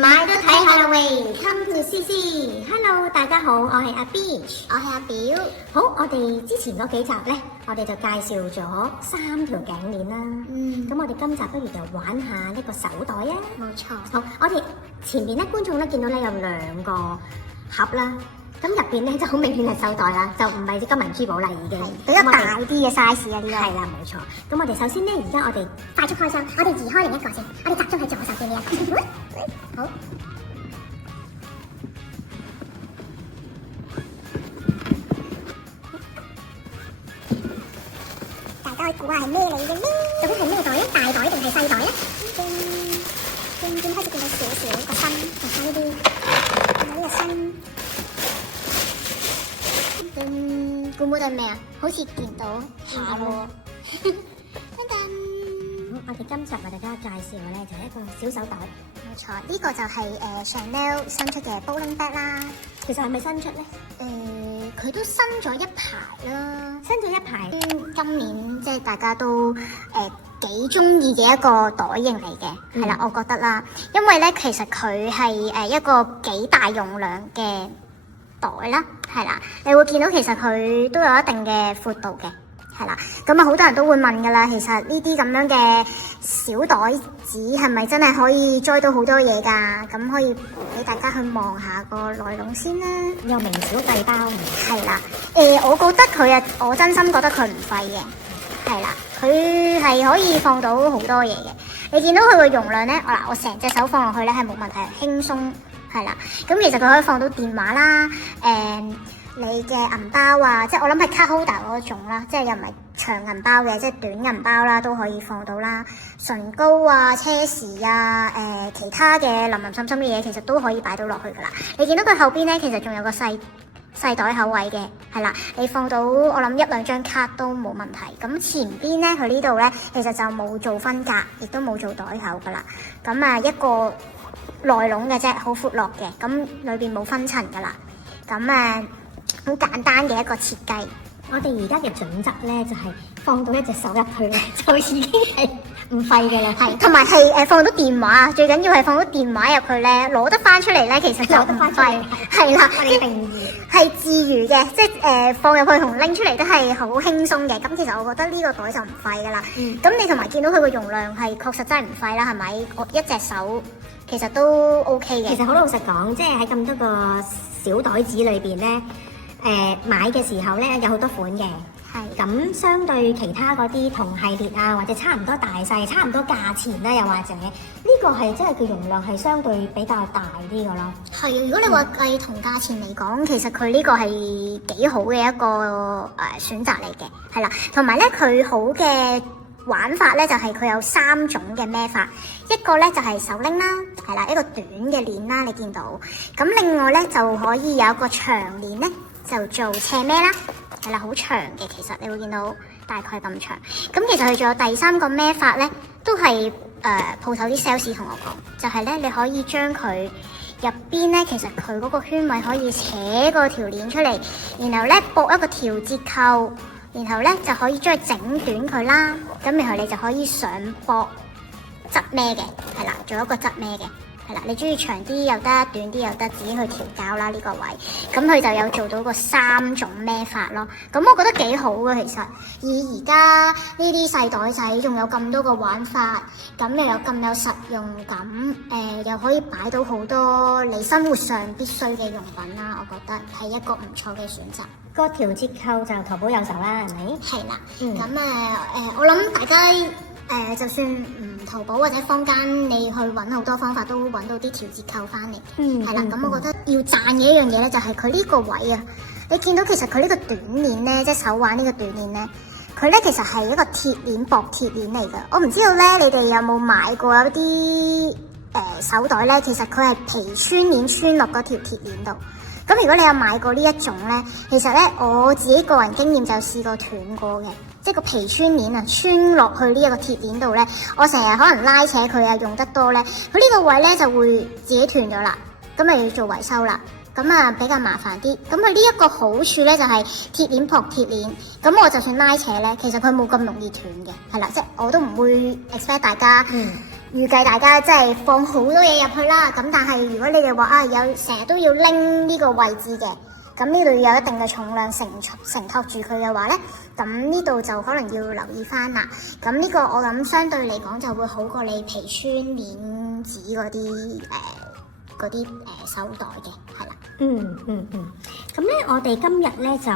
買都睇 Halloween，Come to CC。Hello， 大家好，我係阿 Beach， 我係阿表。好，我哋之前嗰幾集呢，我哋就介紹咗3條頸鏈啦。咁我哋今集不如就玩下呢個手袋啊。冇錯。好，我哋前面呢觀眾呢見到呢有2個盒啦，咁入邊呢就好明顯係手袋啦，就唔係啲金銀珠寶啦已經。比較大啲嘅 size 啊呢個。係啦，冇錯。咁我哋首先呢，而家我哋快速開箱，我哋移開另一個先，我哋集中喺左手邊呢一個。好。大家估下係咩嚟嘅呢？究竟係咩袋咧？大袋定係細袋咧？漸漸開始見到少少個身，睇下呢啲，呢個身。估唔估到咩啊？好似見到下咯。好，我哋今集為大家介紹嘅咧就係一個小手袋。冇錯，呢個就係Chanel 新出嘅 bowling bag 啦。其實係咪新出咧？佢都新咗一排啦，新咗一排。今年即係大家都幾中意嘅一個袋型嚟嘅，係啦，我覺得啦，因為咧其實佢係一個幾大容量嘅袋啦，係啦，你會見到其實佢都有一定嘅闊度嘅。係啦，咁啊好多人都會問㗎啦，其實呢啲咁樣嘅小袋子係咪真係可以載到好多嘢㗎？咁可以俾大家去望下個內容先啦。有名小細包唔係啦，我覺得佢啊，我真心覺得佢唔廢嘅，係啦，佢係可以放到好多嘢嘅。你見到佢個容量咧，我成隻手放落去咧係冇問題，輕鬆係啦。咁其實佢可以放到電話啦，你嘅銀包啊，即係我諗係 card holder 嗰種啦，即係又唔係長銀包嘅，即係短銀包啦，都可以放到啦。唇膏啊、車匙啊、其他嘅林林森森嘅嘢，其實都可以擺到落去噶啦。你見到佢後邊咧，其實仲有個細袋口位嘅，係啦，你放到我諗1-2張卡都冇問題。咁前邊咧，佢呢度咧，其實就冇做分隔，亦都冇做袋口噶啦。咁啊，一個內籠嘅啫，好闊落嘅，咁裏邊冇分層噶啦。咁啊。好簡單嘅一個設計，我哋而家嘅準則咧就係放到一隻手入去咧，就已經係唔廢嘅啦。係，同埋係放到電話，最緊要係放到電話入去咧，攞得翻出嚟咧，其實就唔廢。係啦，我哋定義係自如嘅，即係放入去同拎出嚟都係好輕鬆嘅。咁其實我覺得呢個袋就唔廢噶啦。咁你同埋見到佢個容量係確實真係唔廢啦，係咪？我一隻手其實都 OK 嘅。其實好老實講，即係喺咁多個小袋子裏邊咧。買嘅時候咧有好多款嘅，係咁相對其他嗰啲同系列啊，或者差唔多大細、差唔多價錢啦，又或者呢個係真係佢容量係相對比較大啲嘅咯。係，如果你話計同價錢嚟講，其實佢呢個係幾好嘅一個選擇嚟嘅，係啦，同埋咧佢好嘅玩法咧就係佢有3種嘅孭法，一個咧就係手拎啦，係啦，一個短嘅鏈啦，你見到，咁另外咧就可以有一個長鏈咧。就做斜孭啦，係啦，好長嘅，其實你會見到大概咁長。咁其實佢仲有第3個孭法咧，都係鋪頭啲 sales 同我講，就係咧你可以將佢入邊咧，其實佢嗰個圈位可以扯個條鏈出嚟，然後咧駁一個調節扣，然後咧就可以將佢整短佢啦。咁然後你就可以上駁側孭嘅，係啦，做一個側孭嘅。係啦，你中意長啲又得，短啲又得，自己去調校啦呢個位。咁佢就有做到個3種孭法咯。咁我覺得幾好嘅其實。以而家呢啲細袋仔仲有咁多個玩法，咁又有咁有實用感，又可以擺到好多你生活上必須嘅用品啦。我覺得係一個唔錯嘅選擇。個調節扣就淘寶有售啦，係咪？係啦。咁我諗大家。就算唔淘寶或者坊間，你去揾好多方法都揾到啲調節扣翻嚟。係啦，咁我覺得要讚嘅一樣嘢咧，就係佢呢個位啊！你見到其實佢呢個短鏈咧，即係手環呢個短鏈咧，佢咧其實係一個鐵鏈薄鐵鏈嚟㗎。我唔知道咧，你哋有冇買過一啲手袋咧？其實佢係皮穿鏈穿落嗰條鐵鏈度。咁如果你有買過呢一種咧，其實咧我自己個人經驗就試過斷過嘅。即係個皮穿鏈啊，穿落去呢一個鐵鏈度咧，我成日可能拉扯佢啊，用得多咧，佢呢個位咧就會自己斷咗啦，咁咪要做維修啦，咁啊比較麻煩啲。咁佢呢一個好處咧就係鐵鏈撲鐵鏈，咁我就算拉扯咧，其實佢冇咁容易斷嘅，係啦，即係我都唔會 expect 大家預計大家即係放好多嘢入去啦。咁但係如果你哋話啊有成日都要拎呢個位置嘅，咁呢度有一定嘅重量承托住佢嘅話咧，咁呢度就可能要留意翻啦。咁呢個我諗相對嚟講就會好過你皮穿鏈子嗰啲手袋嘅，係啦。咁咧，我哋今日咧就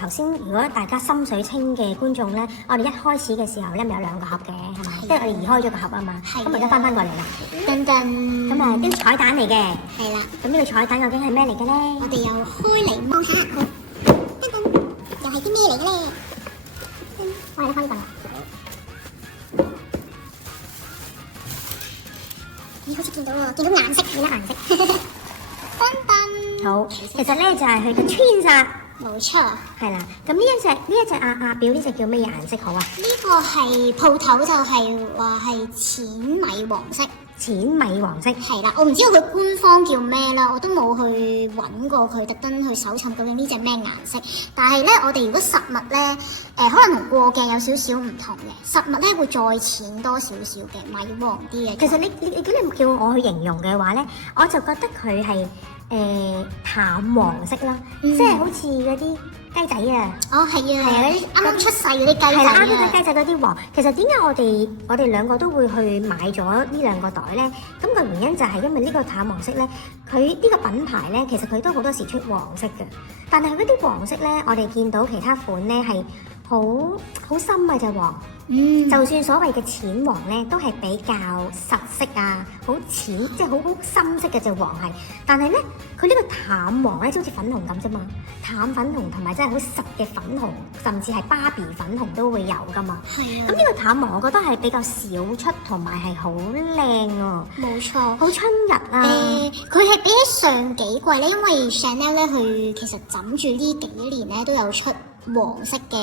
頭先，如果大家心水清嘅觀眾咧，我哋一開始嘅時候咧，咪有2個盒嘅，係咪？即係我哋移開咗個盒啊嘛。咁而家翻過嚟啦。噔噔。咁啊，啲彩蛋嚟嘅。係啦。咁呢個彩蛋究竟係咩嚟嘅咧？我哋又開嚟望下佢。噔噔，又係啲咩嚟嘅咧？我哋開呢個。咦，好似見到喎，見到顏色，見到顏色。噔噔。好，其實咧就係佢嘅穿殺。冇錯。係啦，咁呢一隻阿表呢隻叫咩顏色好啊？呢個係鋪頭就係話係淺米黃色。淺米黃色。係啦，我唔知道佢官方叫咩啦，我都冇去揾過佢，特登去搜尋究竟呢隻咩顏色。但係咧，我哋如果實物咧，可能同過鏡有少少唔同嘅，實物咧會再淺多少少嘅米黃啲嘅。其實你叫我去形容嘅話咧，我就覺得佢係淡黃色啦，即係好似嗰啲雞仔啊。哦，係啊，係啊，嗰啲啱啱出世嗰啲雞仔啊。係啦，啱啱雞仔嗰啲黃。其實點解我哋兩個都會去買咗呢2個袋咧？咁個原因就係因為呢個淡黃色咧，佢呢個品牌咧，其實佢都好多時出黃色嘅。但係嗰啲黃色咧，我哋見到其他款咧係好深嘅隻黃。就算所謂嘅淺黃咧，都係比較實色啊，好淺，即係好深色嘅隻黃係。但係咧，佢呢個淡黃咧，就好似粉紅咁啫嘛，淡粉紅同埋真係好實嘅粉紅，甚至係芭比粉紅都會有噶嘛。係啊。咁呢個淡黃，我覺得係比較少出，同埋係好靚啊。冇錯。好春日啊。佢係比起上幾季咧，因為 Chanel 咧，佢其實枕住呢幾年咧都有出黃色嘅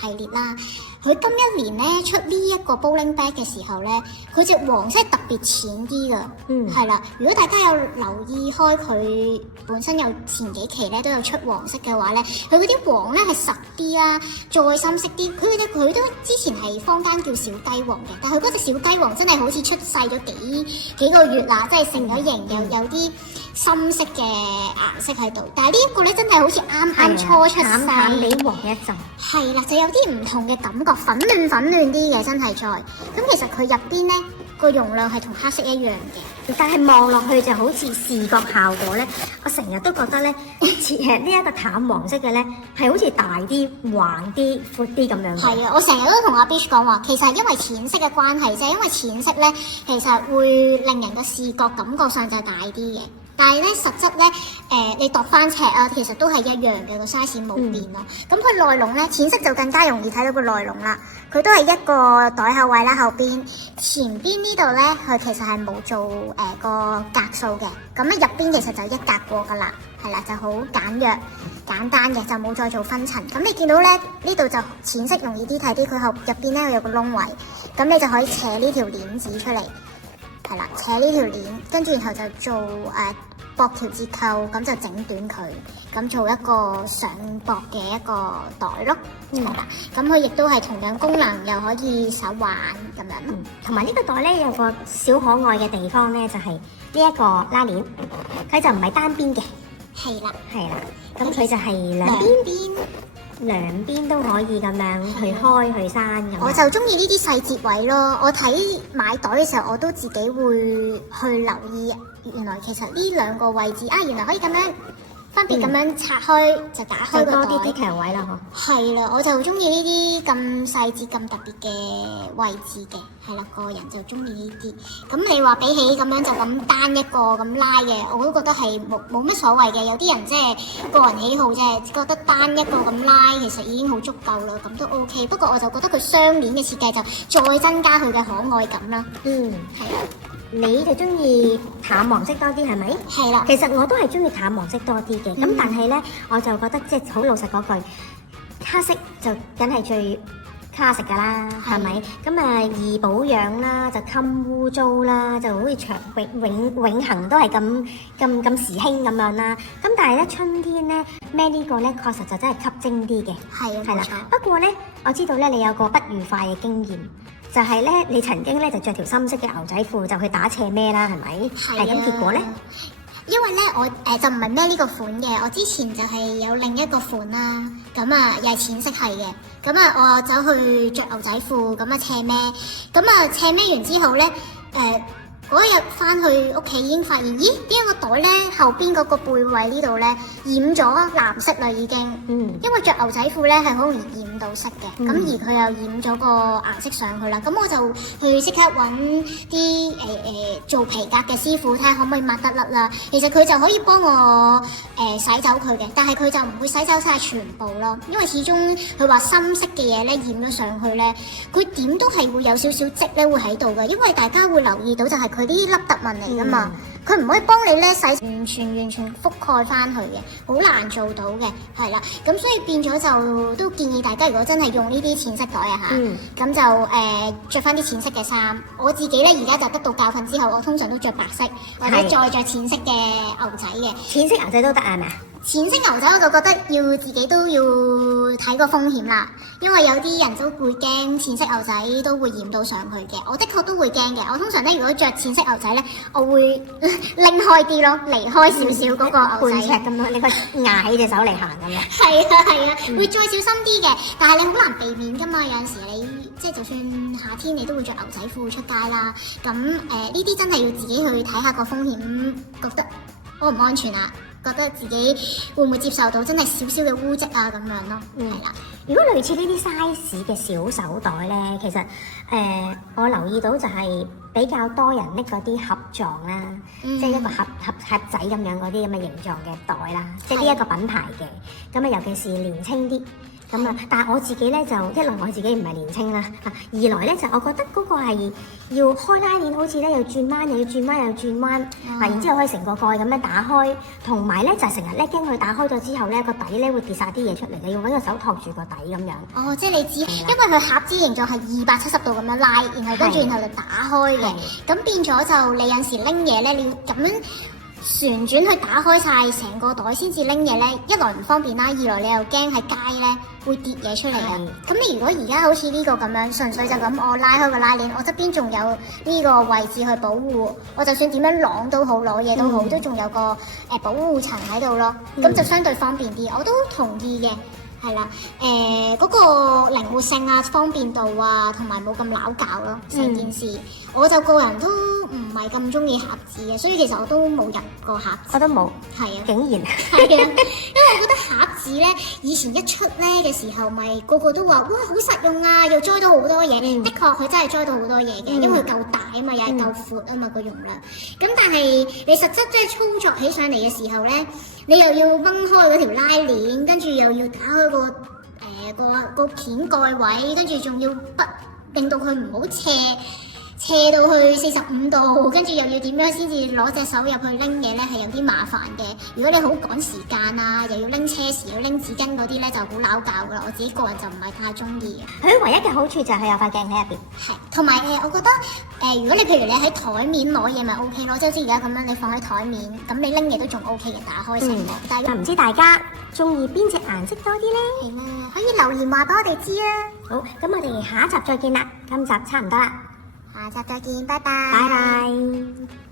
系列啦。佢今一年咧出呢一個 bowling bag 嘅時候咧，佢隻黃色特別淺啲噶，係啦。如果大家有留意開佢本身有前幾期咧都有出黃色嘅話咧，佢嗰啲黃咧係實啲啦，再深色啲。佢都之前係坊間叫小雞黃嘅，但係佢嗰隻小雞黃真係好似出世咗幾個月啦，即係成咗型，有啲深色嘅顏色喺度。但係呢一個咧真係好似啱啱初出世，淡地黃一陣。係啦，就有啲唔同嘅感覺，粉嫩啲嘅，真係再。咁其實佢入邊咧個容量係同黑色一樣嘅，但係望落去就好似視覺效果咧，我成日都覺得咧，似係呢一個淡黃色嘅咧，係好似大啲、橫啲、闊啲咁樣嘅。係啊，我成日都同阿 Bish 講話，其實係因為淺色嘅關係啫，因為淺色咧，其實會令人嘅視覺感覺上就係大啲嘅。但係咧，實質咧，你度翻尺啊，其實都係一樣嘅，個 size 冇變咯。咁佢內籠咧，淺色就更加容易睇到個內籠啦。佢都係一個袋口位啦，後邊前邊呢度咧，佢其實係冇做個格數嘅。咁咧入邊其實就一格過噶啦，係啦，就好簡約簡單嘅，就冇再做分層。咁你見到咧呢度就淺色容易啲睇啲，佢後入邊咧有個窿位，咁你就可以扯呢條鏈子出嚟。係啦，扯呢條鏈，跟住然後就做駁條折扣，咁就整短佢，咁做一個上駁嘅一個袋咯。好啦，咁佢亦都係同樣功能，又可以手挽咁樣。同埋呢個袋咧有個小可愛嘅地方咧，就係呢一個拉鏈，佢就唔係單邊嘅。係啦，咁佢就係兩邊都可以咁樣去開去閂咁。我就中意呢啲細節位咯。我睇買袋嘅時候，我都自己會去留意，原來其實呢兩個位置原來可以咁樣分別咁樣拆開，就打開個袋。多啲 detail 位啦，係啦，我就中意呢啲咁細節、咁特別嘅位置嘅，係啦，個人就中意呢啲。咁你話比起咁樣就咁單一個咁拉嘅，我都覺得係冇乜所謂嘅。有啲人即係個人喜好啫，覺得單一個咁拉其實已經好足夠啦，咁都 OK。不過我就覺得佢雙鏈嘅設計就再增加佢嘅可愛感啦。係啦。你就中意淡黃色多啲係咪？係啦，其實我都係中意淡黃色多啲嘅。咁但係咧，我就覺得即係好老實嗰句，卡色就梗係最卡色㗎啦，係咪？咁易保養啦，就襟污糟啦，就好似永恆都係咁時興咁樣啦。咁但係咧，春天咧孭呢個咧，確實就真係吸睛啲嘅。係啦。不過咧，我知道咧你有個不愉快嘅經驗。就係咧，你曾經咧就着條深色嘅牛仔褲就去打斜孭啦，係咪？係咁結果咧？因為咧我就唔係孭呢個款嘅，我之前就係有另一個款啦，咁啊又係淺色系嘅，咁啊我走去着牛仔褲，咁啊斜孭，咁啊斜孭完之後咧嗰日翻去屋企已經發現，咦？點解個袋咧後邊嗰個背位呢度咧染咗藍色啦已經？因為着牛仔褲咧係好容易染到色嘅，咁而佢又染咗個顏色上去啦。咁我就去即刻揾啲做皮革嘅師傅睇下可唔可以抹得甩啦。其實佢就可以幫我洗走佢嘅，但係佢就唔會洗走晒全部咯，因為始終佢話深色嘅嘢咧染咗上去咧，佢點都係會有少少漬咧會喺度嘅，因為大家會留意到就係佢啲凹凸紋嚟噶嘛，佢唔可以幫你咧洗完全覆蓋翻去嘅，好難做到嘅，係啦，咁所以變咗就都建議大家如果真係用呢啲淺色袋啊嚇，咁就着翻啲淺色嘅衫。我自己咧而家就得到教訓之後，我通常都着白色或者再着淺色嘅牛仔嘅，淺色牛仔都得係咪啊？淺色牛仔我就覺得要自己都要睇個風險啦，因為有啲人都會驚淺色牛仔都會染到上去嘅，我的確都會驚嘅。我通常咧如果着淺色牛仔咧，我會拎開啲咯，離開少少嗰個牛仔。半尺咁樣，你個壓起隻手嚟行咁樣。係啊，會再小心啲嘅，但係你好難避免噶嘛。有陣時你即係就算夏天你都會着牛仔褲出街啦。咁呢啲真係要自己去睇下個風險，覺得安唔安全啊？覺得自己會唔會接受到真係少少嘅污漬啊咁樣咯，係啦。如果類似呢啲 size 嘅小手袋咧，其實我留意到就係比較多人拎嗰啲盒狀啦，即係一個盒仔咁樣嗰啲咁嘅形狀嘅袋啦，即係呢一個品牌嘅。咁啊，尤其是年青啲。咁啊，但係我自己咧就一來我自己唔係年青啦，二來咧就我覺得嗰個係要開拉鏈，好似咧又轉彎又要轉彎又要轉彎，然之後可以成個蓋咁樣打開，同埋咧就成日咧驚佢打開咗之後咧個底咧會跌晒啲嘢出嚟，你要揾個手托住個底咁樣。哦，即係你知，因為佢盒子形狀係270度咁樣拉，然後跟住然後就打開嘅，咁變咗就你有時拎嘢咧，你要咁樣旋轉去打開晒成個袋先至拎嘢咧，一來唔方便啦，二來你又驚喺街咧會跌嘢出嚟嘅。咁你如果而家好似呢個咁樣，純粹就咁我拉開個拉鏈，我側邊仲有呢個位置去保護，我就算點樣攞都好，攞嘢都好，都仲有個保護層喺度咯，咁就相對方便啲。我都同意嘅。係啦，嗰個靈活性啊、方便度啊，同埋冇咁撈搞咯，成件事。我就個人都唔係咁中意盒子嘅，所以其實我都冇入過盒子。我都冇。係啊。竟然。係啊，因為我覺得盒子咧，以前一出咧嘅時候，咪個個都話哇好實用啊，又裝到好多嘢。的確佢真係裝到好多嘢嘅，因為佢夠大啊嘛，又係夠闊啊嘛個容量。咁但係你實質即係操作起上嚟嘅時候咧，你又要掹開嗰條拉鏈，跟住又要打開個掀蓋位，跟住仲要令到佢唔好斜到去45度，跟住又要點樣先至攞隻手入去拎嘢咧，係有啲麻煩嘅。如果你好趕時間啊，又要拎車匙、要拎紙巾嗰啲咧，就好撈教噶啦。我自己個人就唔係太中意嘅。佢唯一嘅好處就係有塊鏡喺入邊。係，同埋我覺得如果你譬如你喺台面攞嘢咪 OK 咯，即係好似而家咁樣你放喺台面，咁你拎嘢都仲 OK 嘅，打開成個。但係唔知大家中意邊隻顏色多啲咧？係啊，可以留言話俾我哋知啊。好，咁我哋下一集再見啦。今集差唔多啦。下集再見，拜拜。拜拜。